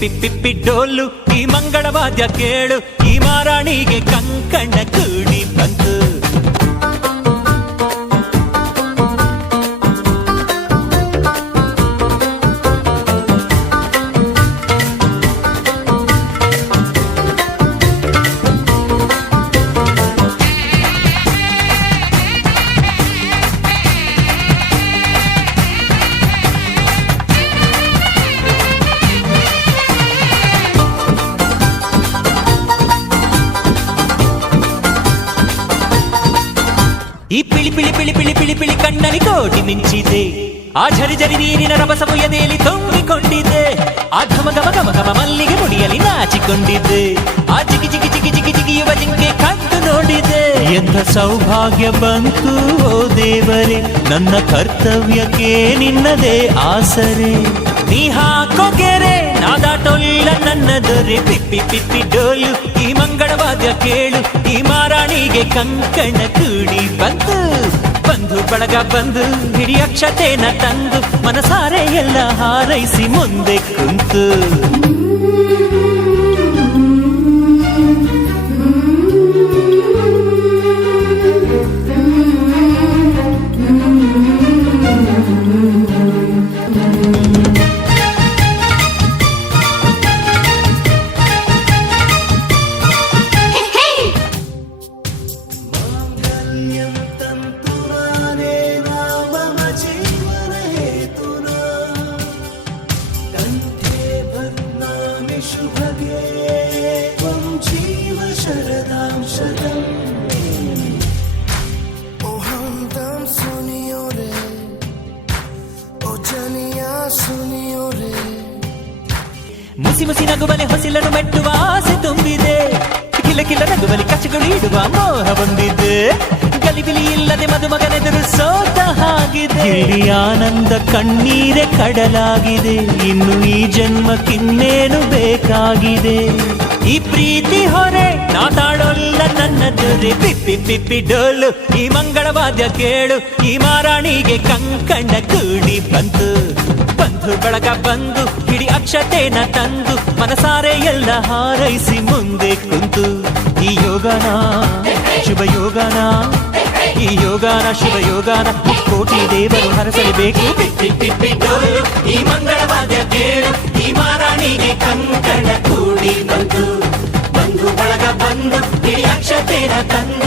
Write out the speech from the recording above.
ಪಿಪ್ಪಿ ಪಿಪ್ಪಿ ಡೋಲು ಈ ಮಂಗಳವಾದ್ಯ ಕೇಳು ಈ ಮಾರಾಣಿಗೆ ಕಂಕಣ ಕೂಡಿ ಬಂತು. ಈ ಪಿಳಿ ಪಿಳಿ ಪಿಳಿ ಪಿಳಿ ಪಿಳಿ ಪಿಳಿ ಕಣ್ಣಲ್ಲಿ ಕೋಟಿ ಮಿಂಚಿದೆ, ಆ ಝರಿ ಝರಿ ನೀರಿನ ರಭಸವು ಎದೆಯಲ್ಲಿ ತುಂಬಿಕೊಂಡಿದೆ, ಆ ಘಮ ಘಮ ಘಮ ಘಮ ಮಲ್ಲಿಗೆ ಮುಡಿಯಲ್ಲಿ ನಾಚಿಕೊಂಡಿದ್ದೆ, ಆ ಜಿಗಿ ಜಿಗಿ ಜಿಗಿ ಜಿಗಿ ಜಿಗಿಯುವ ಜಿಂಕೆ ಕದ್ದು ನೋಡಿದೆ. ಎಂಥ ಸೌಭಾಗ್ಯ ಬಂತು ಓ ದೇವರೇ, ನನ್ನ ಕರ್ತವ್ಯಕ್ಕೆ ನಿನ್ನದೇ ಆಸರೆ. ನೀ ಹಾಕೋ ಗೆರೆ ನಾದಾಟೊಲ್ಲ ನನ್ನ ದೊರೆ, ಪಿಪ್ಪಿ ಪಿಪ್ಪಿ ಡೋಲು ಈ ಮಂಗಳವಾದ್ಯ ಕೇಳು ಈ ಮಾರಾಣಿಗೆ ಕಂಕಣ ಕೂಡಿ ಬಂತು. ಬಂಧು ಬಳಗ ಬಂದು ಹಿಡಿ ಅಕ್ಷತೆನ ತಂದು ಮನಸಾರೆ ಎಲ್ಲ ಹಾರೈಸಿ ಮುಂದೆ ಕುಂತು. ಮುಸಿ ಮುಸಿ ನಗುವಲೆ ಹೊಸಿಲನ್ನು ಮೆಟ್ಟುವ ಆಸೆ ತುಂಬಿದೆ, ಕಿಲ ಕಿಲ ನಗುವಲಿ ಕಚ್ಚಗಳು ಇಡುವ ಮೋಹ ಬಂದಿದೆ, ಗಲಿಬಿಲಿ ಇಲ್ಲದೆ ಮದುಮಗನೆದುರು ಸೋತ ಹಾಗಿದೆ. ಇಲ್ಲಿ ಆನಂದ ಕಣ್ಣೀರೆ ಕಡಲಾಗಿದೆ, ಇನ್ನು ಈ ಜನ್ಮಕ್ಕಿನ್ನೇನು ಬೇಕಾಗಿದೆ. ಈ ಪ್ರೀತಿ ಹೊರೆ ನಾತಾಡೋಲ್ಲ ನನ್ನ ದೊರೆ, ಪಿಪ್ಪಿ ಪಿಪ್ಪಿ ಡೋಲು ಈ ಮಂಗಳವಾದ್ಯ ಕೇಳು ಈ ಮಾರಾಣಿಗೆ ಕಂಕಣ ಕೂಡಿ ಬಂತು. ಬಂಧು ಬಳಗ ಬಂದು ಹಿಡಿ ಅಕ್ಷತೆನ ತಂದು ಮನಸಾರೆ ಎಲ್ಲ ಹಾರೈಸಿ ಮುಂದೆ ಕುಂತು. ಈ ಯೋಗನ ಶುಭ ಯೋಗನ, ಈ ಯೋಗನ ಶುಭ ಯೋಗನ ಕೋಟಿ ದೇವರು ಹರಸಲೇಬೇಕು. ಪಿಪ್ಪಿ ಪಿಪ್ಪಿ ಡೋಲು ಈ ಮಂಗಳವಾದ್ಯ ಕೇಳು ಈ ಮಾರಾಣಿಗೆ ಕಂಕಣ ಕೂಡಿ ಬಂತು. ಬಂಧು ಬಳಗ ಬಂದು ಹಿಡಿ ಅಕ್ಷತೆನ ತಂದು